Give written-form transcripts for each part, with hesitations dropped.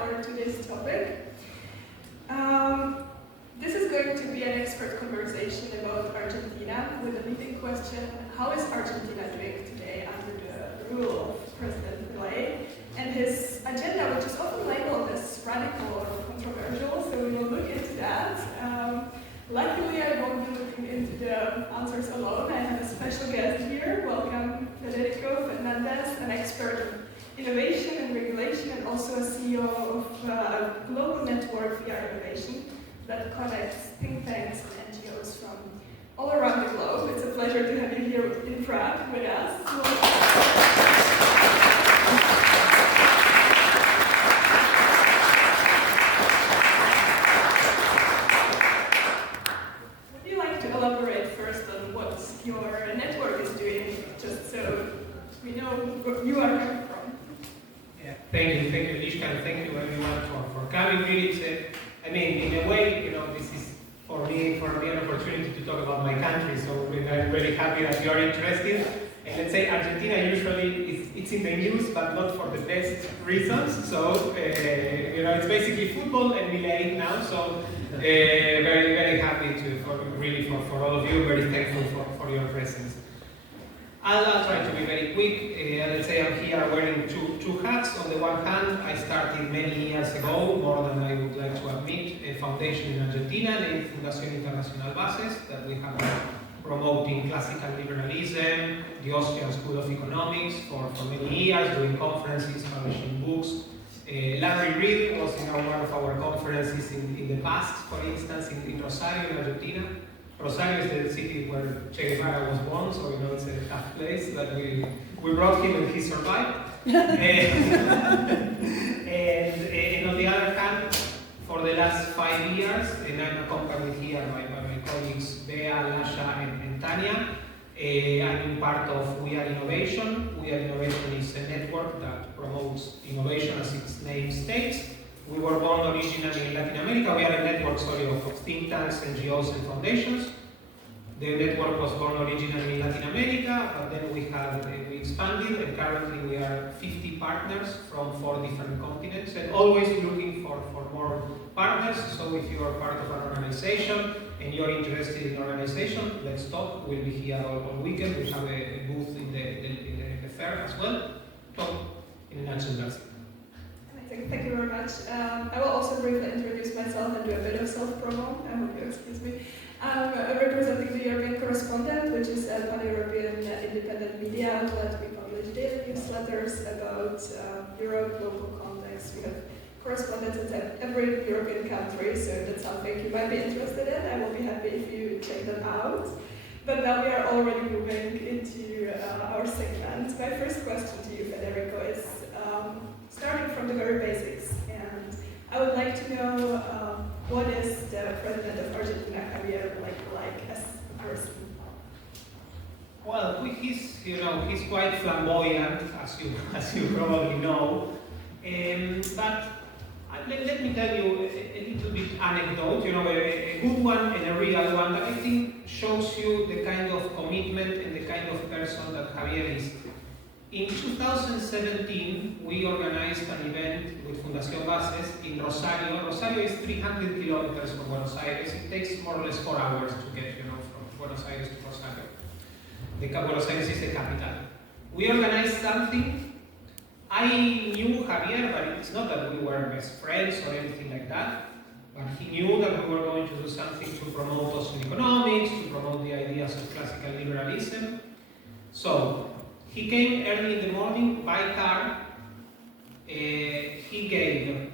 our today's topic. This is going to be an expert conversation about Argentina with a leading question: how is Argentina doing today under the rule of President Milei and his agenda, which is often labeled as radical or controversial, so we will look into that. Luckily, I won't be looking into the answers alone. I have a special guest here. Welcome, Federico Fernández, an expert in innovation and regulation and also a CEO of a global network via innovation that connects think tanks and NGOs from all around the globe. It's a pleasure to have you here in Prague with us. Would you like to elaborate first on what your network is doing, just so we know where you are coming from? Yeah, thank you, Eliska, and thank you everyone for coming. Really, in a way, this is for me an opportunity to talk about my country. So I'm really happy that you are interested. And let's say Argentina usually it's in the news, but not for the best reasons. So it's basically football and Milei now. So very very happy for all of you. Very thankful for your presence. I'll try to be very quick. Let's say I'm here wearing two hats. On the one hand, I started many years ago, more than I would like to admit, a foundation in Argentina named Fundación Internacional Bases that we have been promoting classical liberalism, the Austrian School of Economics for many years, doing conferences, publishing books. Larry Reed was in one of our conferences in the past, for instance, in Rosario, in Argentina. Rosario is the city where Che Guevara was born, so it's a tough place, but we brought him and he survived. and on the other hand, for the last 5 years, and I'm accompanied here by my colleagues Bea, Lasha, and Tanya, I've been part of We Are Innovation. We Are Innovation is a network that promotes innovation as its name states. We were born originally in Latin America. We are a network of think tanks, NGOs, and foundations. The network was born originally in Latin America, but then we expanded, and currently we are 50 partners from 4 different continents, and always looking for more partners. So if you are part of an organization and you're interested in organization, let's talk. We'll be here all weekend. We have a booth in the fair as well. Talk in a nutshell, that's it. Thank you very much. I will also briefly introduce myself and do a bit of self-promo. I hope you excuse me. I'm representing the European Correspondent, which is a pan-European independent media outlet. We publish daily newsletters about Europe, local context. We have correspondents in every European country, so that's something you might be interested in. I will be happy if you check them out. But now we are already moving into our segment. My first question to you, Federico, is starting from the very basics, and I would like to know what is the President of Argentina, Javier, like as a person? Well, he's quite flamboyant, as you probably know. But let me tell you a little bit anecdote, a good one and a real one that I think shows you the kind of commitment and the kind of person that Javier is. In 2017, we organized an event with Fundación Bases in Rosario. Rosario is 300 kilometers from Buenos Aires. It takes more or less 4 hours to get, from Buenos Aires to Rosario. Buenos Aires is the capital. We organized something. I knew Javier, but it's not that we were best friends or anything like that. But he knew that we were going to do something to promote Austrian economics, to promote the ideas of classical liberalism. So he came early in the morning by car. He gave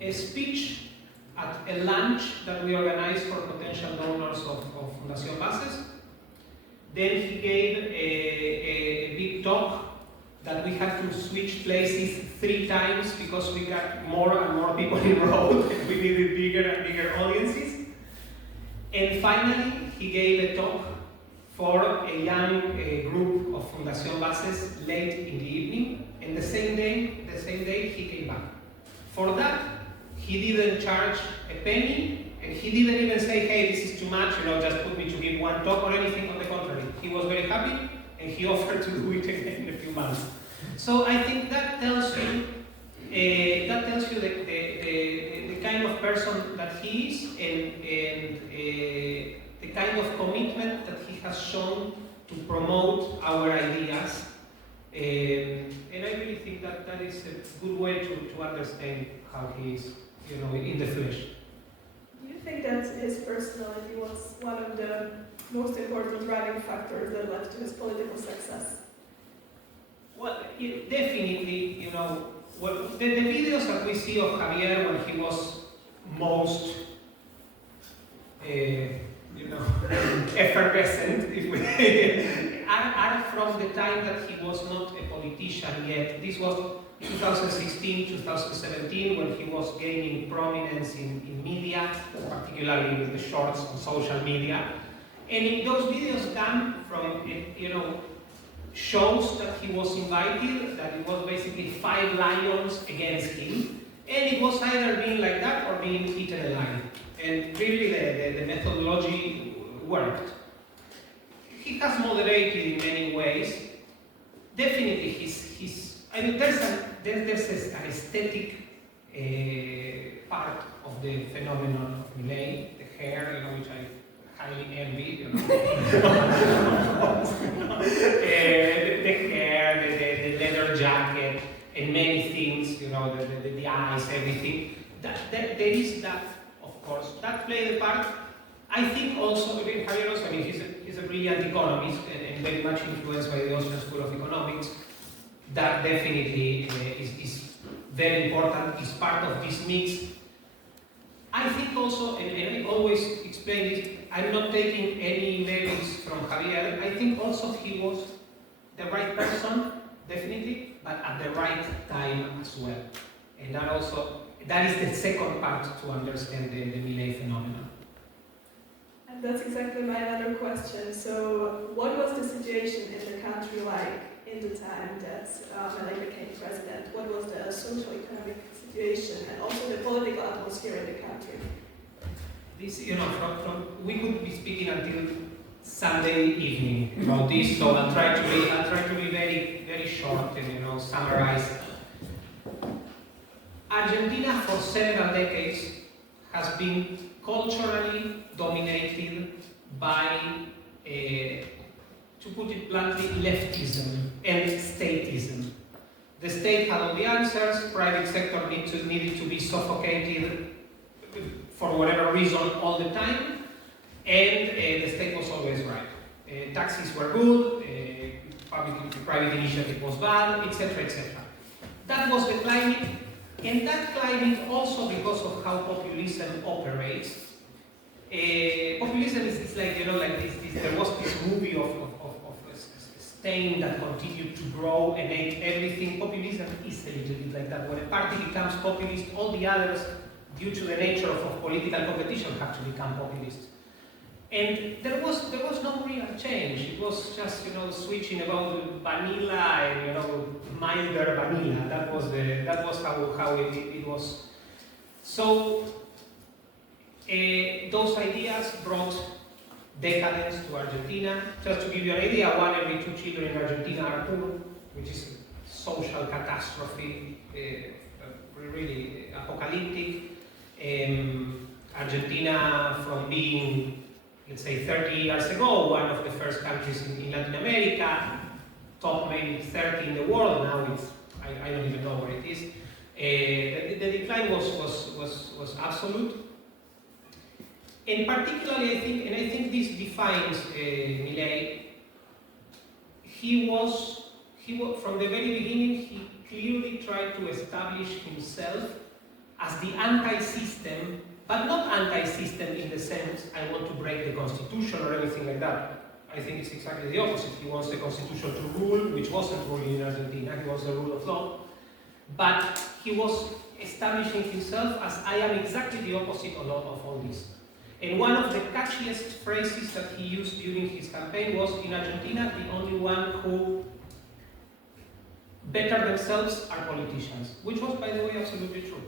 a speech at a lunch that we organized for potential donors of Fundación Bases. Then he gave a big talk that we had to switch places 3 times because we got more and more people enrolled and we needed bigger and bigger audiences. And finally, he gave a talk for a young group of Fundación Bases late in the evening, and the same day he came back. For that, he didn't charge a penny, and he didn't even say, hey, this is too much, just put me to give one talk or anything. On the contrary, he was very happy, and he offered to do it again in a few months. So I think that tells person that he is and the kind of commitment that he has shown to promote our ideas. And I really think that that is a good way to understand how he is, in the flesh. Do you think that his personality was one of the most important driving factors that led to his political success? Well, definitely, the videos that we see of Javier when he was most, effervescent, if we are from the time that he was not a politician yet. This was 2016, 2017, when he was gaining prominence in media, particularly with the shorts on social media. And those videos come from, shows that he was invited, that it was basically 5 lions against him. And it was either being like that or being eaten alive. And really the methodology worked. He has moderated in many ways. Definitely there's an aesthetic part of the phenomenon of Milei, the hair, which I highly envy, the hair, the leather jacket, and many things, the eyes, everything. There is that, of course, that played a part. I think also, Javier also, he's a brilliant economist and very much influenced by the Austrian School of Economics. That definitely is very important, is part of this mix. I think also, and I always explain this, I'm not taking any merits from Javier. I think also he was the right person, definitely, but at the right time as well. And that is the second part to understand the Milei phenomenon. And that's exactly my other question. So, what was the situation in the country like in the time that Milei became president? What was the social-economic situation and also the political atmosphere in the country? This, we could be speaking until Sunday evening about this, so I'll try to be very, very short and summarize. Argentina for several decades has been culturally dominated by, to put it bluntly, leftism and statism. The state had all the answers, private sector needed to be suffocated for whatever reason all the time, and the state was always right. Taxes were good, private initiative was bad, etc., etc. That was the climate, and that climate also because of how populism operates. Populism is like, there was this movie of Spain that continued to grow and ate everything. Populism is a little bit like that. When a party becomes populist, all the others, due to the nature of political competition, have to become populist. And there was no real change. It was just, switching about vanilla and, milder vanilla. That was how it was. So, those ideas brought decadence to Argentina. Just to give you an idea, 1 every 2 children in Argentina are poor, which is a social catastrophe, really apocalyptic. Argentina, from being, let's say, 30 years ago, one of the first countries in Latin America, top maybe 30 in the world, now it's, I don't even know where it is. The decline was absolute. And particularly, I think this defines Milei. He was, from the very beginning, he clearly tried to establish himself as the anti-system, but not anti-system in the sense, I want to break the constitution or anything like that. I think it's exactly the opposite. He wants the constitution to rule, which wasn't ruling in Argentina, he was the rule of law. But he was establishing himself as, I am exactly the opposite of all this. And one of the catchiest phrases that he used during his campaign was, in Argentina, the only one who better themselves are politicians, which was, by the way, absolutely true.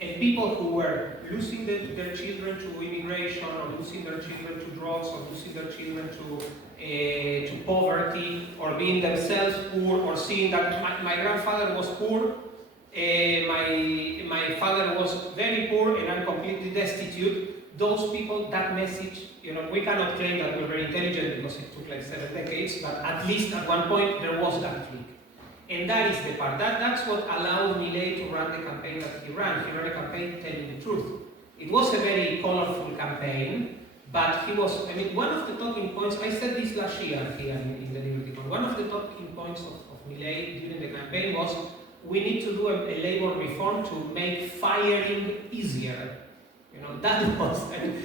And people who were losing their children to immigration, or losing their children to drugs, or losing their children to poverty, or being themselves poor, or seeing that my grandfather was poor, my my father was very poor and I'm completely destitute, those people, that message, we cannot claim that we're very intelligent because it took like 7 decades, but at least at one point there was that click. And that is the part. That's what allowed Milei to run the campaign that he ran. He ran a campaign telling the truth. It was a very colorful campaign, but he was, one of the talking points, I said this last year here in the LibertyCon, one of the talking points of Milei during the campaign was, we need to do a labor reform to make firing easier. That was,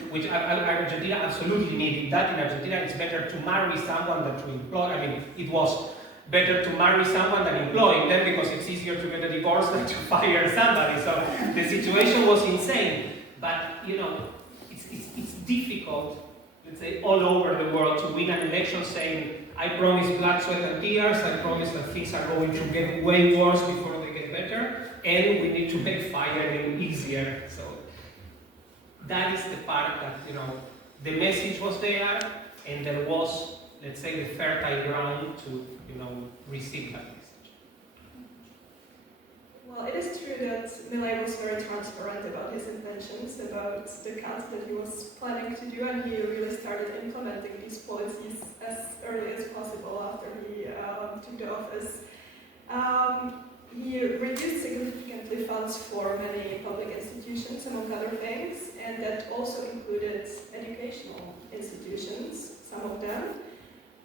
which Argentina absolutely needed. That in Argentina, it's better to marry someone than to employ. It was better to marry someone than employing them because it's easier to get a divorce than to fire somebody. So the situation was insane. But, it's difficult, let's say, all over the world to win an election saying, I promise blood, sweat and tears, I promise that things are going to get way worse before they get better, and we need to make firing easier. So that is the part that, the message was there, and there was, let's say, the fertile ground to, receive that message. Well, it is true that Milei was very transparent about his intentions, about the cuts that he was planning to do, and he really started implementing these policies as early as possible after he took the office. He reduced significantly funds for many public institutions, among other things, and that also included educational institutions, some of them.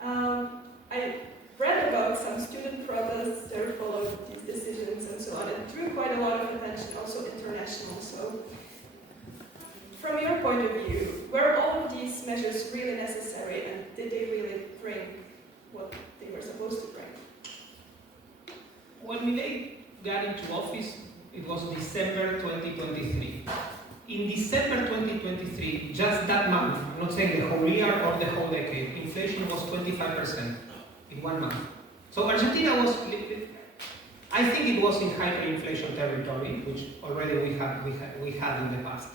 I read about some student protests that followed these decisions and so on. It drew quite a lot of attention, also international. So, from your point of view, were all of these measures really necessary, and did they really bring what they were supposed to bring? When Milei got into office, it was December 2023. In December 2023, just that month, I'm not saying the whole year or the whole decade, inflation was 25% in 1 month. So Argentina was, I think it was in hyperinflation territory, which already we had in the past.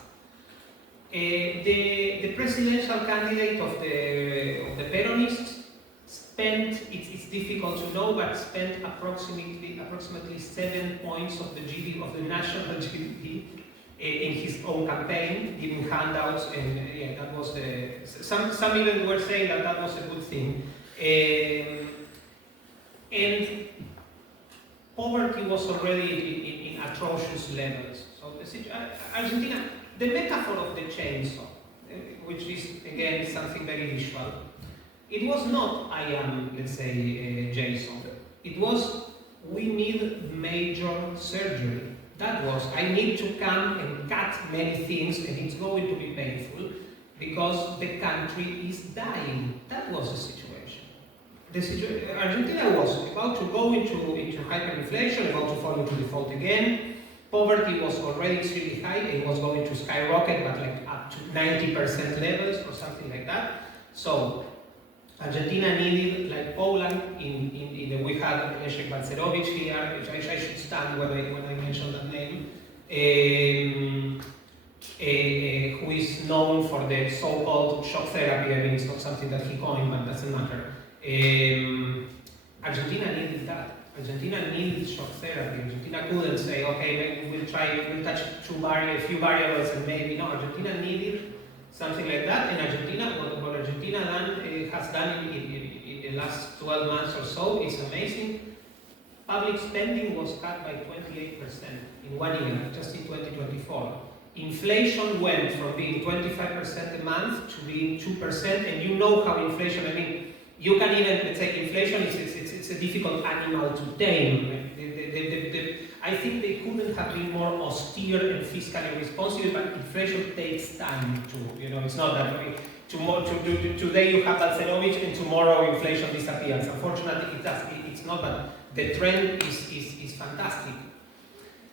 The presidential candidate of the Peronists spent, it's difficult to know, but spent approximately 7 points of the GDP, of the national GDP, in his own campaign, giving handouts, and that was some even were saying that was a good thing. And poverty was already in atrocious levels. So Argentina, the metaphor of the chainsaw, which is again something very visual. It was not I am, let's say, Jason. It was we need major surgery. That was I need to come and cut many things, and it's going to be painful because the country is dying. That was the situation. Argentina was about to go into hyperinflation, about to fall into default again. Poverty was already extremely high, and it was going to skyrocket, but like up to 90% levels or something like that. So Argentina needed, like Poland, we had Leszek Balcerowicz here, which I should stand when I mention that name, who is known for the so-called shock therapy. It's not something that he coined, but doesn't matter. Argentina needed that. Argentina needed shock therapy. Argentina couldn't say, okay, maybe we'll touch a few variables and maybe no. Argentina needed something like that, and Argentina, what Argentina has done in the last 12 months or so is amazing. Public spending was cut by 28% in 1 year, just in 2024. Inflation went from being 25% a month to being 2%, and you know how inflation, you can even, let's say, inflation it's a difficult animal to tame. I think they couldn't have been more austere and fiscally responsible, but inflation takes time to, it's not that way. Today you have Balcerowicz and tomorrow inflation disappears. Unfortunately, it's not, but the trend is fantastic.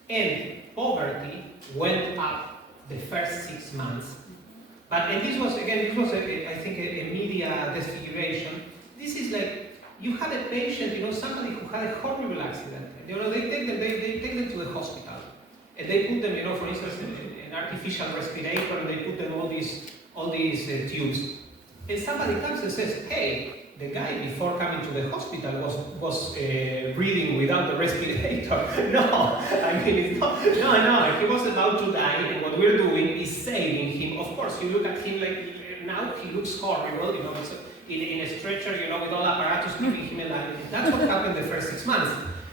And poverty went up the first 6 months. And this was I think a media disfiguration. This is like, you had a patient, somebody who had a horrible accident. They take them to the hospital, and they put them, for instance, an artificial respirator, and they put them all these tubes. And somebody comes and says, "Hey, the guy before coming to the hospital was breathing without the respirator. No, I mean, it's not, no, he was about to die, and what we're doing is saving him. Of course, you look at him like, now he looks horrible, you know, it's in a stretcher, you know, with all apparatus keeping him alive. That's what happened the first 6 months.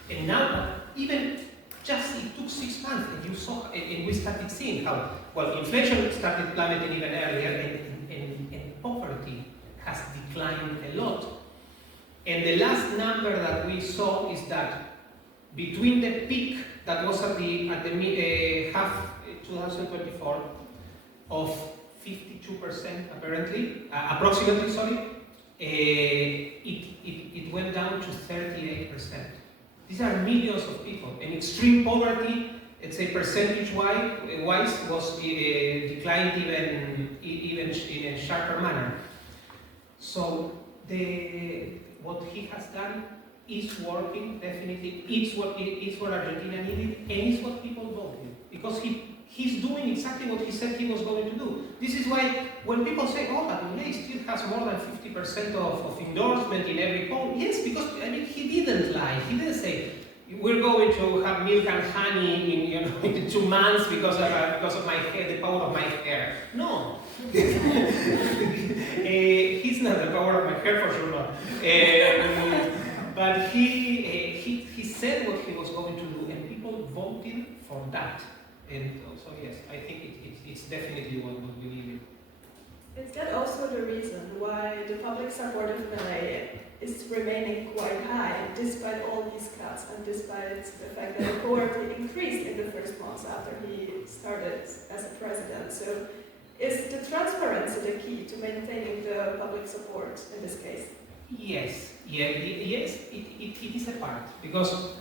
And now, even just it took 6 months, and you saw, and we started seeing how, well, inflation started plummeting even earlier, and poverty has declined a lot. And the last number that we saw is that between the peak that was at the half 2024 of 52% apparently, approximately, sorry, it went down to 38%. These are millions of people. And extreme poverty, let's say percentage-wise, was declined even in a sharper manner. So what he has done is working, definitely. It's what Argentina needed, and it's what people voted. Because he's doing exactly what he said he was going to do. This is why when people say, oh, but Milei still has more than 50% of endorsement in every poll. Yes, because I mean he didn't lie. He didn't say we're going to have milk and honey in 2 months because of my hair, the power of my hair. No. He's not the power of my hair, for sure not. But he said what he was going to do, and people voted for that. And so yes, I think it's definitely what we needed. Is that also the reason why the public support of Milei is remaining quite high, despite all these cuts and despite the fact that poverty increased in the first months after he started as a president? So is the transparency the key to maintaining the public support in this case? Yes, it is a part, because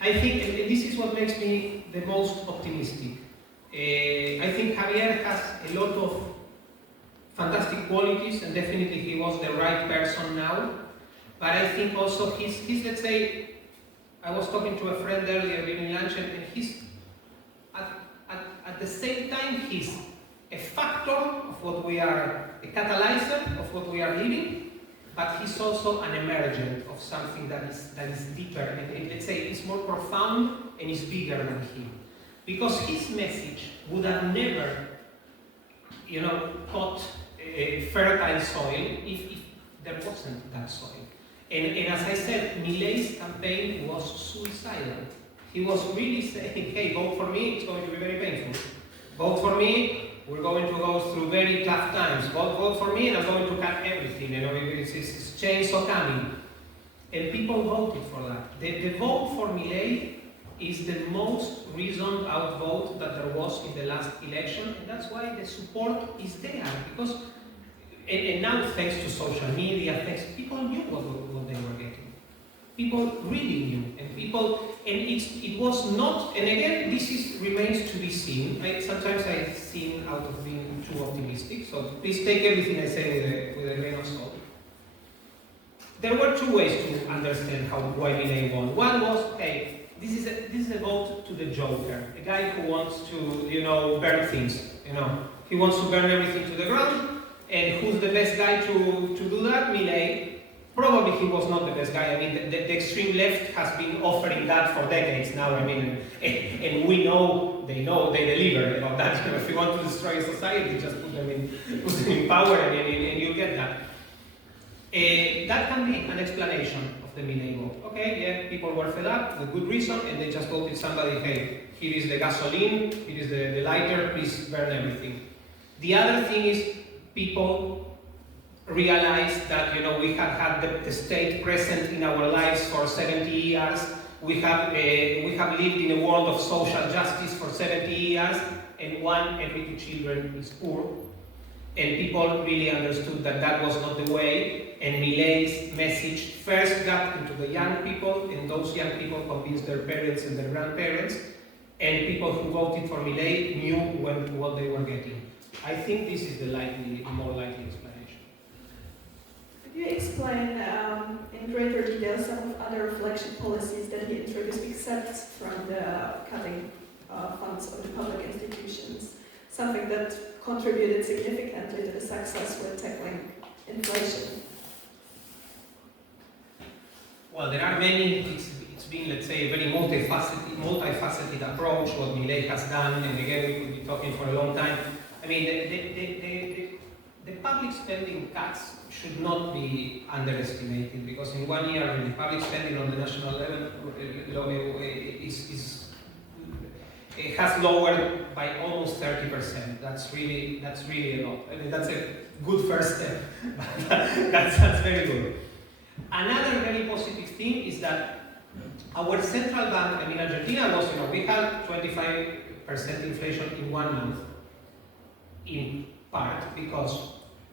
I think, and this is what makes me the most optimistic. I think Javier has a lot of fantastic qualities, and definitely he was the right person now. But I think also he's let's say, I was talking to a friend earlier during lunch, and he's, at the same time, he's a factor of what we are, a catalyzer of what we are living, but he's also an emergent of something that is deeper, and let's say it's more profound and is bigger than him. Because his message would have never, caught fertile soil if there wasn't that soil. And as I said, Milei's campaign was suicidal. He was really saying, hey, vote for me, it's going to be very painful. Vote for me, we're going to go through very tough times. Vote for me and I'm going to cut everything. It's chainsaw coming. And people voted for that. The vote for Milei is the most reasoned out vote that there was in the last election, and that's why the support is there. Because, and now thanks to social media, people knew what they were getting. People really knew, it was not, and again, this remains to be seen. Sometimes I've seen out of being too optimistic, so please take everything I say with a grain of salt. There were two ways to understand why Milei won. One was, hey, this is a vote to the Joker, a guy who wants to, burn things, He wants to burn everything to the ground, and who's the best guy to do that? Milei. Probably he was not the best guy. I mean, the extreme left has been offering that for decades now. I mean, and we know, they deliver about that. If you want to destroy society, just put them in power, and you get that. That can be an explanation of the Milei vote. Okay, yeah, people were fed up with good reason, and they just voted somebody, hey, here is the gasoline, here is the lighter, please burn everything. The other thing is people realized that we have had the state present in our lives for 70 years. We have lived in a world of social justice for 70 years, and 1 every 2 children is poor. And people really understood that was not the way, and Milei's message first got into the young people, and those young people convinced their parents and their grandparents, and people who voted for Milei knew what they were getting. I think this is the more likely explanation. Could you explain in greater detail some of other flagship policies that he introduced, except from the cutting funds of the public institutions, something that contributed significantly to the success with tackling inflation? Well, there are many. It's been, let's say, a very multifaceted approach. What Milei has done, and again, we could be talking for a long time. I mean, the public spending cuts should not be underestimated, because in 1 year, the public spending on the national level has lowered by almost 30%. That's really a lot. I mean, that's a good first step. that's very good. Another very positive thing is that our central bank, I mean, Argentina was, we had 25% inflation in 1 month, in part because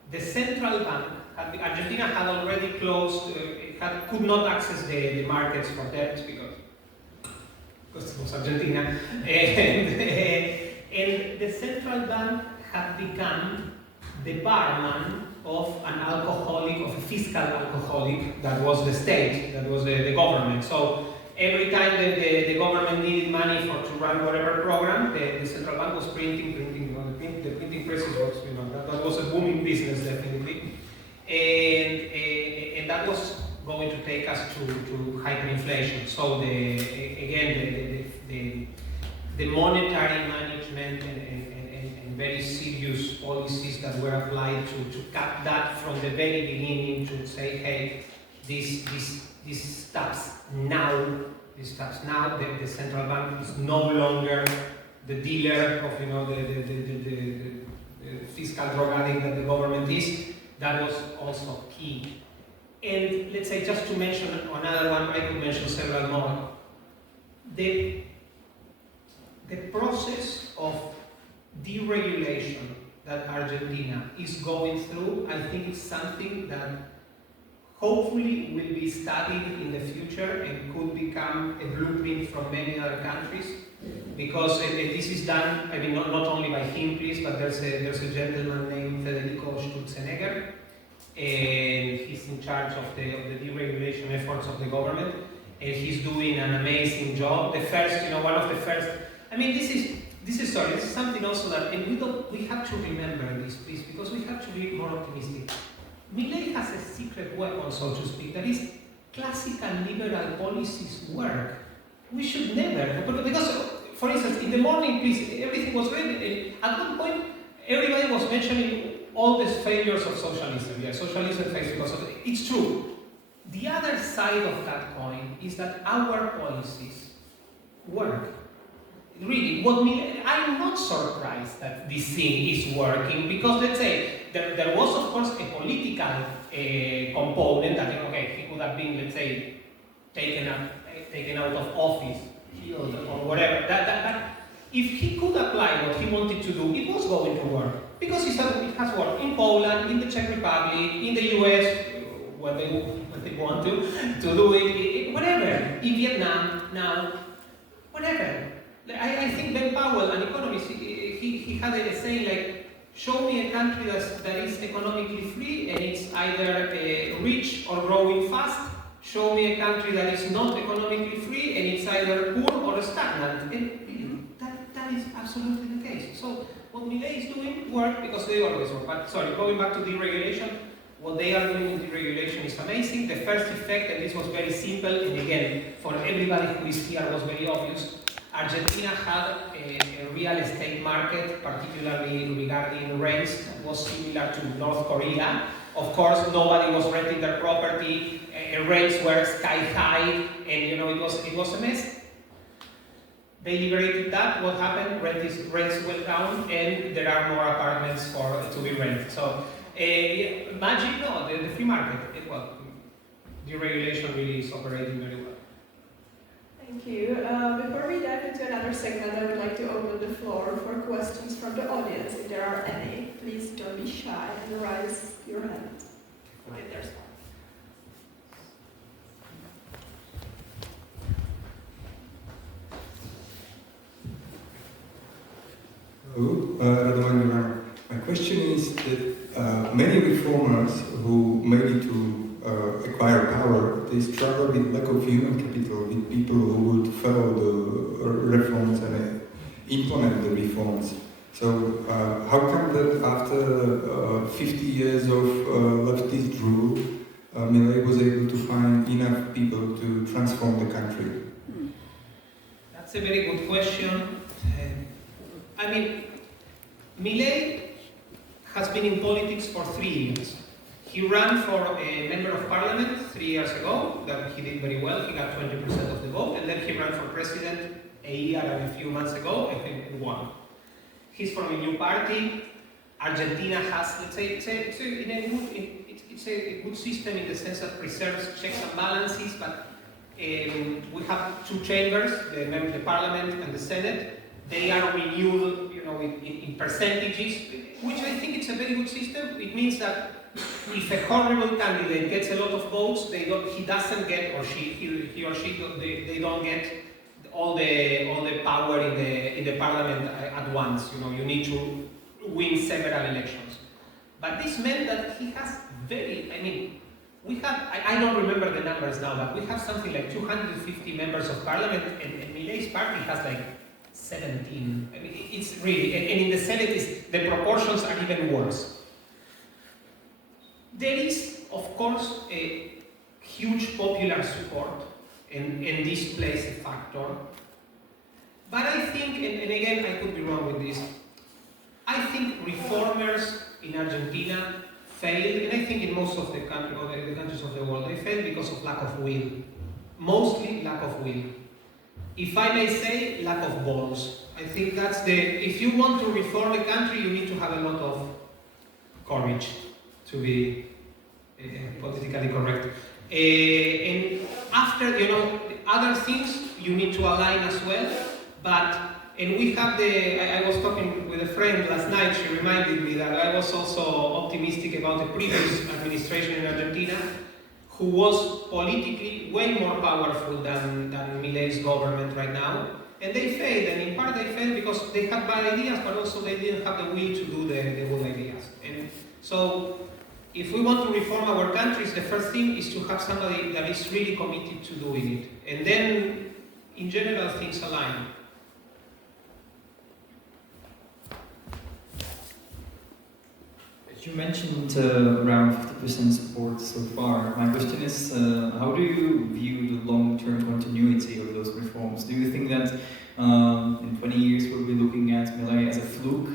the central bank, Argentina had already closed, could not access the markets for debt because it was Argentina, and the central bank had become the barman of an alcoholic, of a fiscal alcoholic, that was the state, that was the government. So every time the government needed money to run whatever program, the central bank was printing. The printing presses was, that was a booming business, definitely, and that was going to take us to hyperinflation. So the monetary management and very serious policies that were applied to cut that from the very beginning, to say, hey, this stops now. The central bank is no longer the dealer of the fiscal drug addict that the government is. That was also key. And let's say, just to mention another one, I could mention several more. The process of deregulation that Argentina is going through, I think it's something that hopefully will be studied in the future and could become a blueprint from many other countries. Because this is done, I mean, not only by him, please, but there's a gentleman named Federico N, and he's in charge of the deregulation efforts of the government, and he's doing an amazing job. The first, one of the first. I mean, this is something also that, and we have to remember this, please, because we have to be more optimistic. Milei has a secret weapon, so to speak, that is classical liberal policies work. We should never, because, for instance, in the morning, please, everything was ready. At one point, everybody was mentioning all the failures of socialism. Yeah, socialism fails because of it. It's true. The other side of that coin is that our policies work. Really, I'm not surprised that this thing is working, because, let's say, there was, of course, a political component that, he could have been, let's say, taken out of office, killed, or whatever. That if he could apply what he wanted to do, it was going to work. Because it has worked in Poland, in the Czech Republic, in the US, when they want to do it, whatever. In Vietnam, now, whatever. I think Ben Powell, an economist, he had a saying like, show me a country that is economically free and it's either rich or growing fast. Show me a country that is not economically free and it's either poor or stagnant. And that is absolutely the case. So what Milei is doing work, because they always work. But sorry, going back to deregulation, what they are doing in deregulation is amazing. The first effect, and this was very simple, and again, for everybody who is here was very obvious. Argentina had a real estate market, particularly regarding rents, that was similar to North Korea. Of course, nobody was renting their property, rents were sky high, and it was a mess. They liberated that. What happened? Rents went down, and there are more apartments to be rented. So, magic? No, the free market. Deregulation really is operating very well. Thank you. Before we dive into another segment, I would like to open the floor for questions from the audience. If there are any, please don't be shy and raise your hand. Right, there's one. Hello, my question is that many reformers who made it to acquire power, they struggle with lack of human capital, with people who would follow the reforms and implement the reforms. So how come that after 50 years of leftist rule, Milei was able to find enough people to transform the country? That's a very good question. I mean, Milei has been in politics for 3 years. He ran for a member of parliament 3 years ago, that he did very well, he got 20% of the vote, and then he ran for president a year and a few months ago, I think he won. He's from a new party. Argentina has, let's say, it's a good system in the sense that preserves checks and balances, but we have 2 chambers, the parliament and the senate. They are renewed, in percentages, which I think it's a very good system. It means that if a horrible candidate gets a lot of votes, he doesn't get, or he or she, they don't get all the power in the parliament at once. You need to win several elections. But this meant that he has we have, I don't remember the numbers now, but we have something like 250 members of parliament, and Milei's party has like 17. I mean, it's really, and in the Senate, the proportions are even worse. There is, of course, a huge popular support, and this plays a factor. But I think, and again, I could be wrong with this, I think reformers in Argentina failed, and I think in most of the countries of the world, they failed because of lack of will. Mostly lack of will. If I may say, lack of balls. I think that's if you want to reform a country, you need to have a lot of courage, to be politically correct. And after, other things, you need to align as well, and we have I was talking with a friend last night, she reminded me that I was also optimistic about the previous administration in Argentina, who was politically way more powerful than Milei's government right now. And they failed, and in part they failed because they had bad ideas, but also they didn't have the will to do the good ideas. And so, if we want to reform our countries, the first thing is to have somebody that is really committed to doing it. And then, in general, things align. You mentioned around 50% support so far. My question is, how do you view the long-term continuity of those reforms? Do you think that in 20 years we'll be looking at Milei as a fluke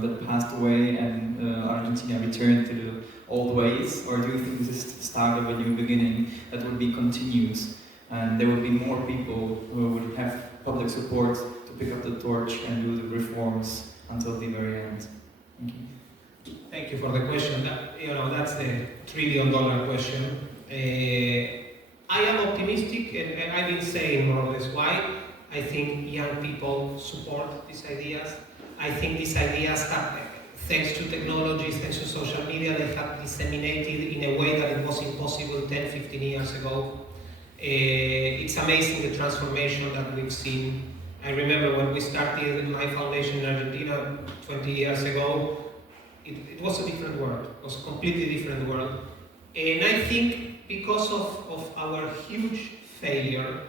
that passed away and Argentina returned to the old ways? Or do you think this is the start of a new beginning that will be continuous and there will be more people who will have public support to pick up the torch and do the reforms until the very end? Thank you. Thank you for the question. That's the $1 trillion question. I am optimistic, and I've been saying more or less why. I think young people support these ideas. I think these ideas have, thanks to technology, thanks to social media, they have disseminated in a way that it was impossible 10, 15 years ago. It's amazing the transformation that we've seen. I remember when we started my foundation in Argentina 20 years ago, it was a different world. It was a completely different world. And I think because of our huge failure,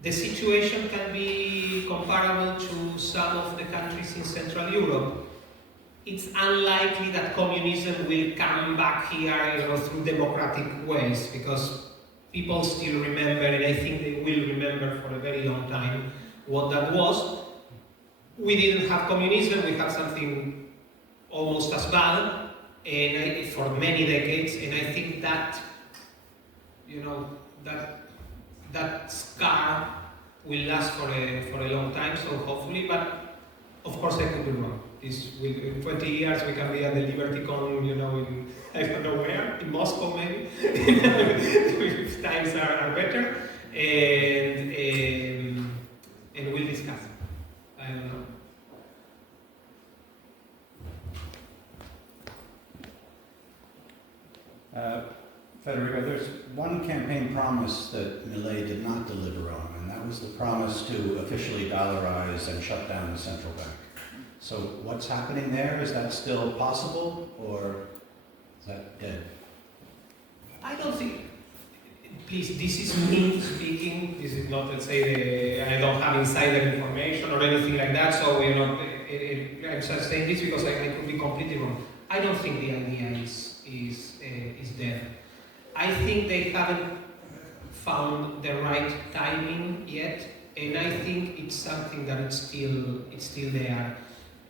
the situation can be comparable to some of the countries in Central Europe. It's unlikely that communism will come back here, through democratic ways, because people still remember, and I think they will remember for a very long time, what that was. We didn't have communism, we had something almost as bad, and for many decades, and I think that, that scar will last for a long time, so hopefully, but of course I could be wrong. In 20 years we can be at the LibertyCon, in, I don't know where, in Moscow maybe, if times are better, and we'll discuss. I don't know. Federico, there's one campaign promise that Milei did not deliver on, and that was the promise to officially dollarize and shut down the central bank. So what's happening there? Is that still possible, or is that dead? I don't think, please, this is me speaking, this is not, let's say, I don't have insider information or anything like that, so I'm just saying this because I could be completely wrong. I don't think the idea is dead. I think they haven't found the right timing yet, and I think it's something that it's still there.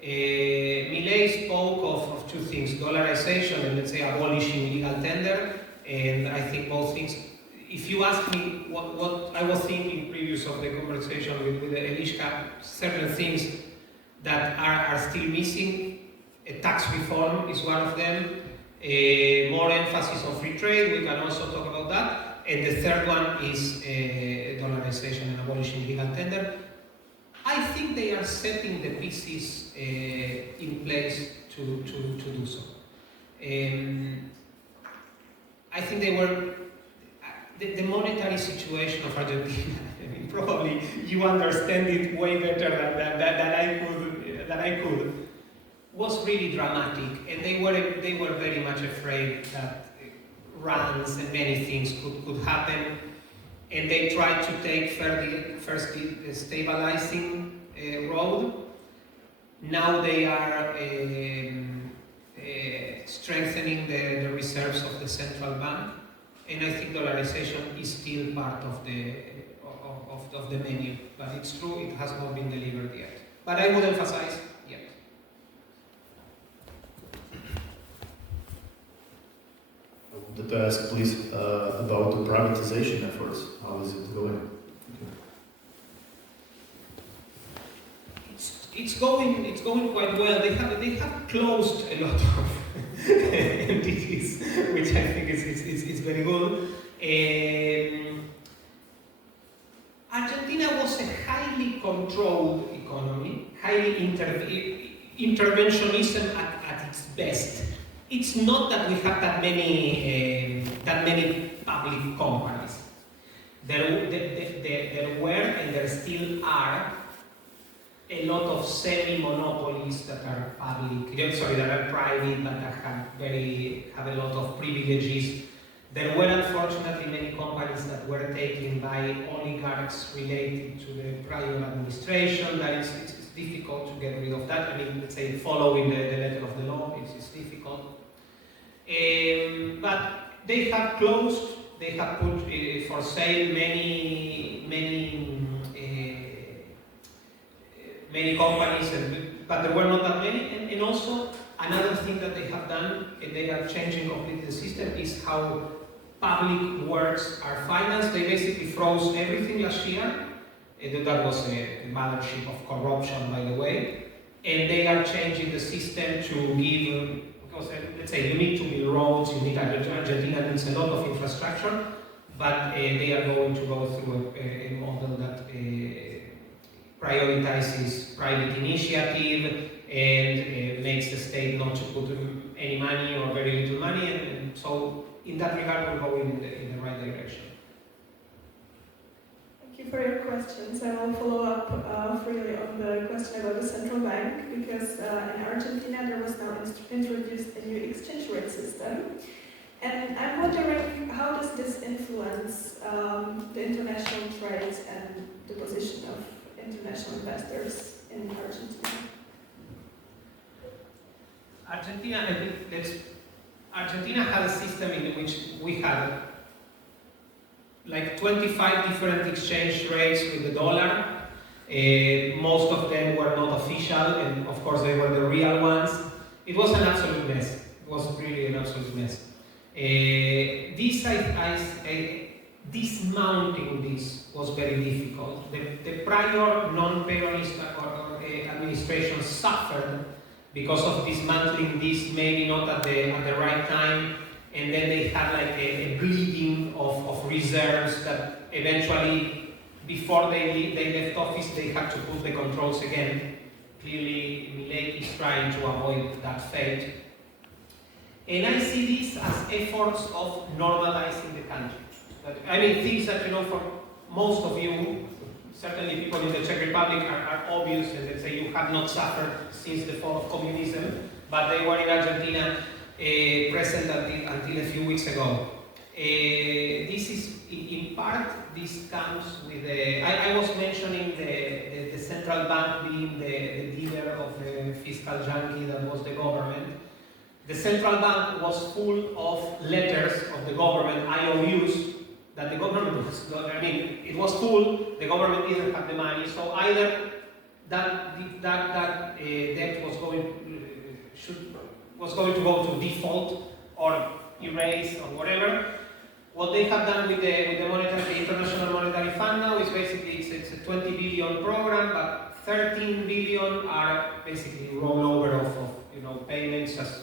Milei spoke of two things: dollarization and, let's say, abolishing legal tender. And I think both things. If you ask me what I was thinking previous of the conversation with Eliska, certain things that are still missing. Tax reform is one of them. More emphasis on free trade. We can also talk about that. And the third one is dollarization and abolishing legal tender. I think they are setting the pieces in place to do so. I think they were the monetary situation of Argentina. I mean, probably you understand it way better than I could. Was really dramatic, and they were very much afraid that runs and many things could happen, and they tried to take first the stabilizing road. Now they are strengthening the reserves of the central bank, and I think dollarization is still part of the menu. But it's true, it has not been delivered yet. But I would emphasize yet. I wanted to ask, please, about the privatization efforts. How is it going? It's going quite well. They have closed a lot of entities, which I think is very good. Argentina was a highly controlled economy, highly interventionism at its best. It's not that we have that many public companies. There were and there still are a lot of semi-monopolies that are public, that are private, but that have a lot of privileges. There were unfortunately many companies that were taken by oligarchs related to the prior administration. That it's difficult to get rid of that. I mean, let's say following the letter of the law, it's difficult. But they have closed. They have put for sale many companies, but there were not that many. And also another thing that they have done, and they are changing completely the system, is how public works are financed. They basically froze everything last year. That was a mothership of corruption, by the way. And they are changing the system to give, because let's say you need to build roads, Argentina needs a lot of infrastructure, but they are going to go through a model that prioritizes private initiative and makes the state not to put any money or very little money, and so in that regard we're going in the right direction. Thank you for your questions. I will follow up freely on the question about the central bank, because in Argentina there was now introduced a new exchange rate system, and I'm wondering, how does this influence the international trade and the position of international investors in Argentina? Argentina had a system in which we had like 25 different exchange rates with the dollar. Most of them were not official, and of course they were the real ones. It was an absolute mess. It was really an absolute mess. Dismounting this was very difficult. The prior non-Peronist administration suffered because of dismantling this, maybe not at the right time, and then they had like a bleeding of reserves that eventually, before they left office, they had to put the controls again. Clearly, Milei is trying to avoid that fate. And I see this as efforts of normalizing the country. I mean, things that, for most of you, certainly people in the Czech Republic, are obvious, and let's say you have not suffered since the fall of communism, but they were in Argentina present until a few weeks ago. This is, in part, this comes with I was mentioning the central bank being the dealer of the fiscal junkie that was the government. The central bank was full of letters of the government, IOUs, that the government was, I mean, it was full, the government didn't have the money, so either that debt was going to go to default or erase or whatever. What they have done with the International Monetary Fund now is basically it's a 20 billion program, but 13 billion are basically rollover of payments, just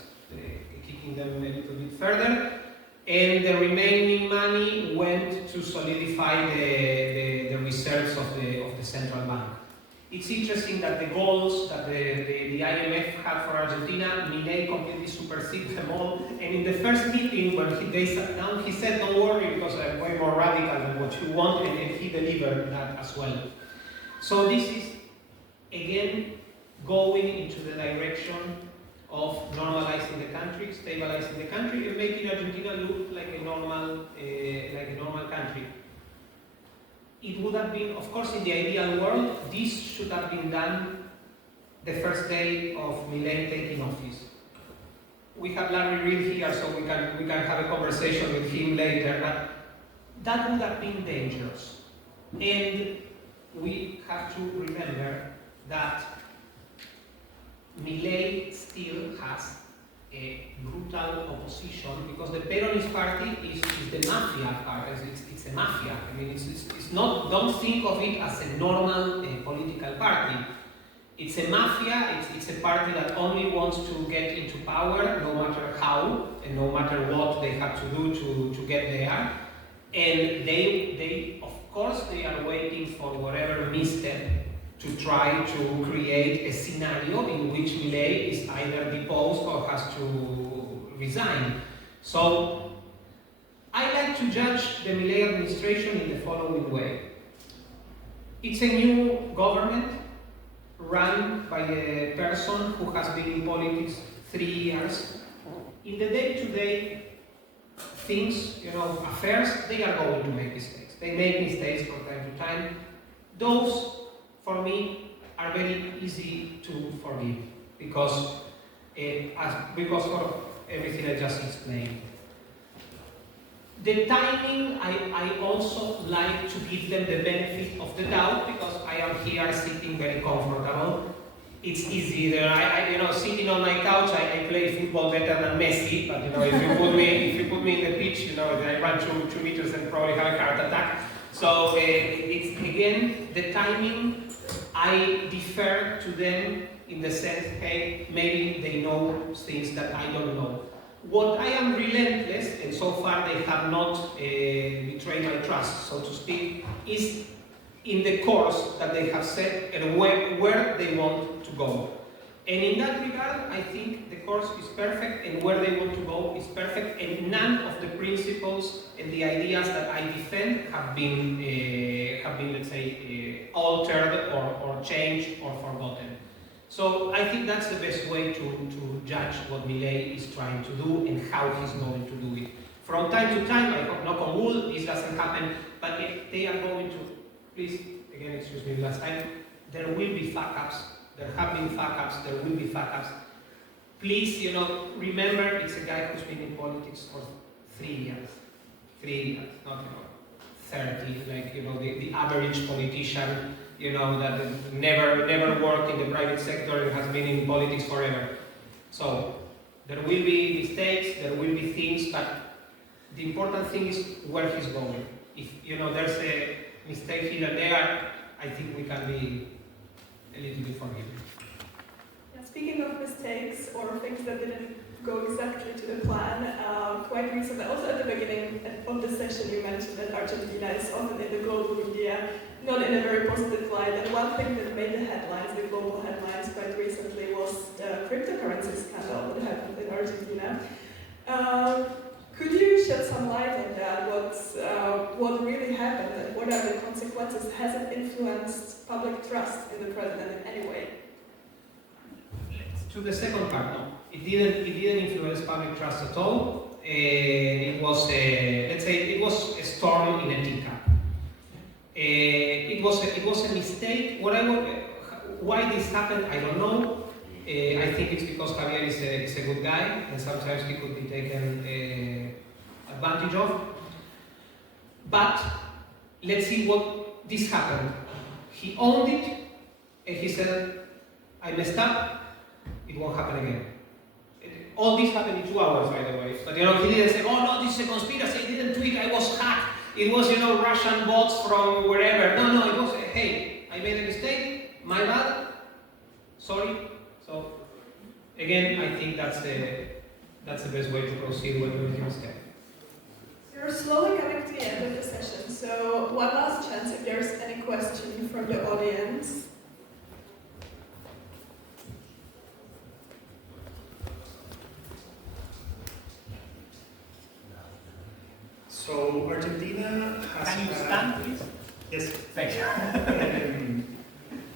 kicking them a little bit further. And the remaining money went to solidify the reserves of the central bank. It's interesting that the goals that the IMF had for Argentina, Milei completely superseded them all. And in the first meeting when they sat down, he said, "Don't worry, because I'm way more radical than what you want," and he delivered that as well. So this is, again, going into the direction of normalizing the country, stabilizing the country, and making Argentina look like a normal country. It would have been, of course, in the ideal world, this should have been done the first day of Milei taking office. We have Larry Reid here, so we can have a conversation with him later, but that would have been dangerous. And we have to remember that Milei still has a brutal opposition, because the Peronist party is the mafia party. It's a mafia. I mean, it's not. Don't think of it as a normal political party. It's a mafia. It's a party that only wants to get into power, no matter how and no matter what they have to do to get there. And they of course they are waiting for whatever misstep to try to create a scenario in which Milei is either deposed or has to resign. So I like to judge the Milei administration in the following way. It's a new government run by a person who has been in politics 3 years. In the day-to-day things, affairs, they are going to make mistakes. They make mistakes from time to time. Those, for me, are very easy to forgive because of everything I just explained. The timing, I also like to give them the benefit of the doubt because I am here sitting very comfortable. It's easy. Sitting on my couch, I play football better than Messi. But if you put me in the pitch, I run 2 meters and probably have a heart attack. So it's again the timing. I defer to them in the sense, hey, maybe they know things that I don't know. What I am relentless, and so far they have not betrayed my trust, so to speak, is in the course that they have set and where they want to go. And in that regard, I think the course is perfect and where they want to go is perfect, and none of the principles and the ideas that I defend have been let's say, altered or changed or forgotten. So I think that's the best way to judge what Milei is trying to do and how he's going to do it. From time to time, I hope, knock on wood, this doesn't happen, but if they are going to, please, again, excuse me last time, there will be fuck-ups. There have been fuck-ups, there will be fuck-ups. Please, remember it's a guy who's been in politics for 3 years. 3 years, not 30, like the average politician, that never worked in the private sector and has been in politics forever. So there will be mistakes, there will be things, but the important thing is where he's going. If there's a mistake here and there, I think we can be a little bit forgiving. Yeah, speaking of mistakes or things that didn't go exactly to the plan, quite recently, also at the beginning of the session, you mentioned that Argentina is often in the global media, not in a very positive light. And one thing that made the headlines, the global headlines, quite recently was the cryptocurrency scandal that happened in Argentina. Could you shed some light on that? What really happened and what are the consequences? Has it influenced public trust in the president in any way? To the second part, no. It didn't influence public trust at all. It was it was a storm in a teacup. It was a mistake. Why this happened, I don't know. I think it's because Javier is a good guy, and sometimes he could be taken advantage of. But let's see what this happened. He owned it, and he said, I messed up, it won't happen again. All this happened in 2 hours, by the way. But he didn't say, oh no, this is a conspiracy, I didn't tweet, I was hacked. It was, Russian bots from wherever. No, it was, hey, I made a mistake, my bad, sorry. So, again, I think that's the best way to proceed when we make a mistake. You're slowly coming to the end of the session, so one last chance if there's any question from the audience. So Argentina has Can you stand, please? Yes. Thank you.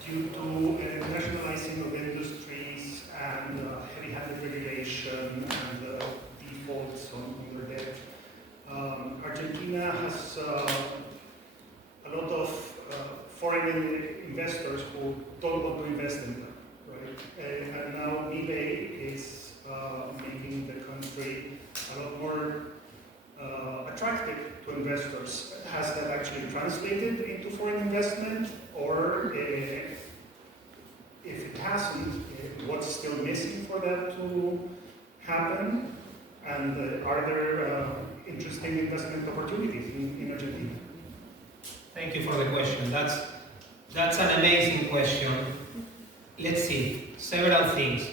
Due to nationalizing of industries and heavy-handed regulation and defaults on their debt, Argentina has a lot of foreign investors who don't want to invest in them, right? And now Milei is making the country a lot more attractive to investors. Has that actually translated into foreign investment, or if it hasn't, what's still missing for that to happen? And are there interesting investment opportunities in Argentina? Thank you for the question. That's an amazing question. Let's see, several things.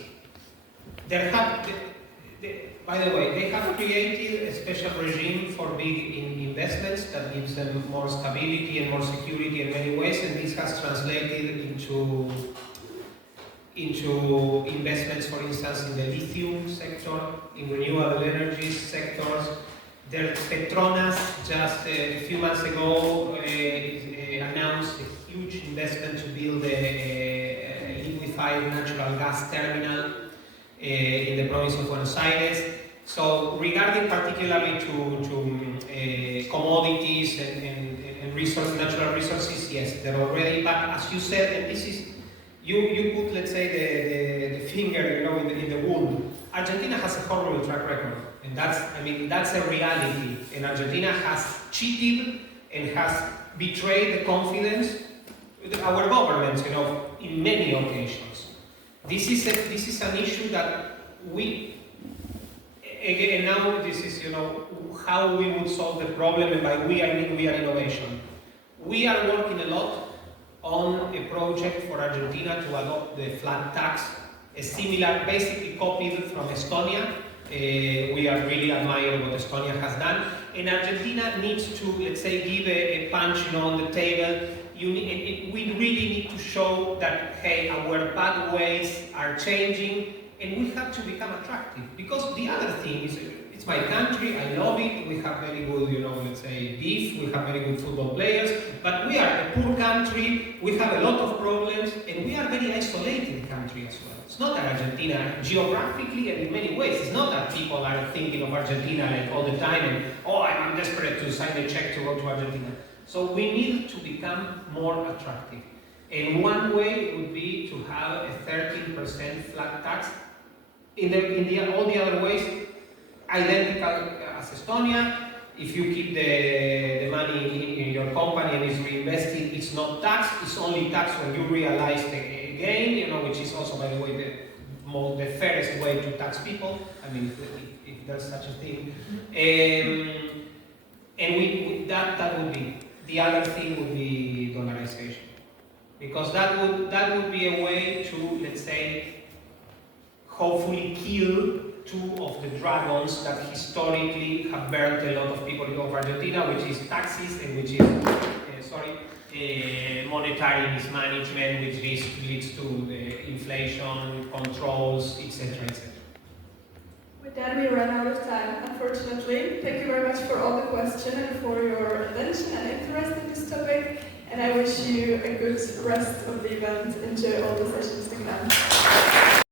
By the way, they have created a special regime for big investments that gives them more stability and more security in many ways, and this has translated into investments, for instance, in the lithium sector, in renewable energies sectors. Petronas just a few months ago announced a huge investment to build a liquefied natural gas terminal in the province of Buenos Aires. So regarding particularly to commodities and natural resources, yes, they're already, but as you said, and this is, you put, let's say, the finger, in the wound. Argentina has a horrible track record, and that's a reality. And Argentina has cheated and has betrayed the confidence of our governments, in many occasions. This is an issue that we, again, now this is, how we would solve the problem, and by we I mean we are innovation. We are working a lot on a project for Argentina to adopt the flat tax, a similar, basically copied from Estonia. We are really admiring what Estonia has done, and Argentina needs to, let's say, give a punch on the table. We really need to show that, hey, our bad ways are changing, and we have to become attractive. Because the other thing is, it's my country, I love it, we have very good, let's say, beef, we have very good football players, but we are a poor country, we have a lot of problems, and we are a very isolated country as well. It's not that Argentina, geographically and in many ways, it's not that people are thinking of Argentina like all the time and, oh, I'm desperate to sign a check to go to Argentina. So we need to become more attractive. And one way would be to have a 13% flat tax. In all the other ways, identical as Estonia. If you keep the money in your company and it's reinvested, it's not taxed. It's only taxed when you realize the gain, which is also, by the way, the fairest way to tax people. If there's such a thing. And that would be. The other thing would be dollarization, because that would be a way to, let's say, hopefully kill two of the dragons that historically have burned a lot of people of Argentina, which is taxes and which is, monetary mismanagement, which leads to inflation, controls, etc., etc. With that, we ran out of time, unfortunately. Thank you very much for all the questions and for your attention and interest in this topic. And I wish you a good rest of the event. Enjoy all the sessions to come.